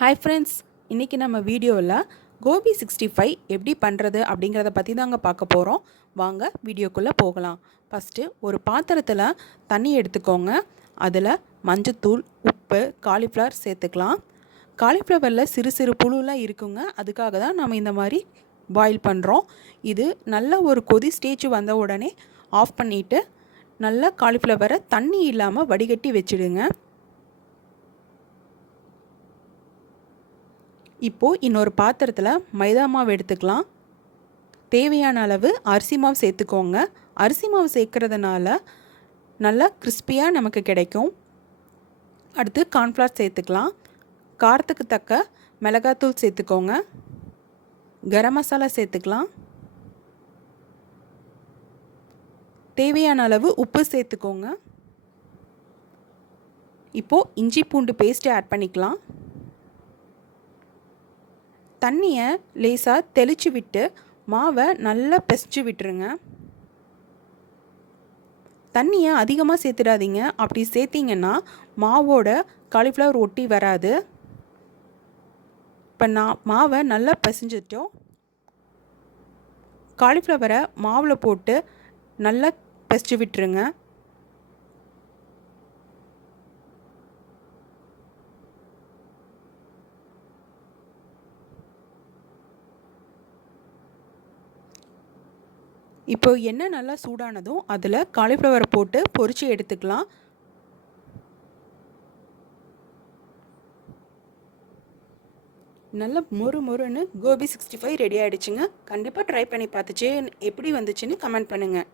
Hi friends, இன்றைக்கி நம்ம வீடியோவில் கோபி 65 எப்படி பண்ணுறது அப்படிங்கிறத பற்றி தாங்க பார்க்க போகிறோம். வாங்க வீடியோக்குள்ளே போகலாம். ஃபஸ்ட்டு ஒரு பாத்திரத்தில் தண்ணி எடுத்துக்கோங்க. அதில் மஞ்சத்தூள், உப்பு, காலிஃப்ளவர் சேர்த்துக்கலாம். காலிஃப்ளவரில் சிறு சிறு புழுலாம் இருக்குங்க. அதுக்காக தான் நம்ம இந்த மாதிரி பாயில் பண்ணுறோம். இது நல்ல ஒரு கொதி ஸ்டேஜ் வந்த உடனே ஆஃப் பண்ணிவிட்டு நல்லா காலிஃப்ளவரை தண்ணி இல்லாமல் வடிகட்டி வச்சுடுங்க. இப்போது இன்னொரு பாத்திரத்தில் மைதா மாவு எடுத்துக்கலாம். தேவையான அளவு அரிசி மாவு சேர்த்துக்கோங்க. அரிசி மாவு சேர்க்குறதுனால நல்லா கிறிஸ்பியாக நமக்கு கிடைக்கும். அடுத்து கார்ன்ஃப்ளவர் சேர்த்துக்கலாம். காரத்துக்கு தக்க மிளகாத்தூள் சேர்த்துக்கோங்க. கரம் மசாலா சேர்த்துக்கலாம். தேவையான அளவு உப்பு சேர்த்துக்கோங்க. இப்போது இஞ்சி பூண்டு பேஸ்ட்டு ஆட் பண்ணிக்கலாம். தண்ணியை லேசாக தெளித்து விட்டு மாவை நல்லா பிசைஞ்சு விட்டுருங்க. தண்ணியை அதிகமாக சேர்த்துடாதீங்க. அப்படி சேர்த்திங்கன்னா மாவோட காலிஃப்ளவர் ஒட்டி வராது. இப்போ மாவை நல்லா பிசைஞ்சிட்டோம். காலிஃப்ளவரை மாவில் போட்டு நல்லா பிசைஞ்சு விட்டுருங்க. இப்போ எண்ணெய் நல்லா சூடானதும் அதில் காலிஃப்ளவரை போட்டு பொரித்து எடுத்துக்கலாம். நல்ல மொறுன்னு கோபி 65 ரெடி ஆகிடுச்சுங்க. கண்டிப்பாக ட்ரை பண்ணி பார்த்துச்சு எப்படி வந்துச்சுன்னு கமெண்ட் பண்ணுங்கள்.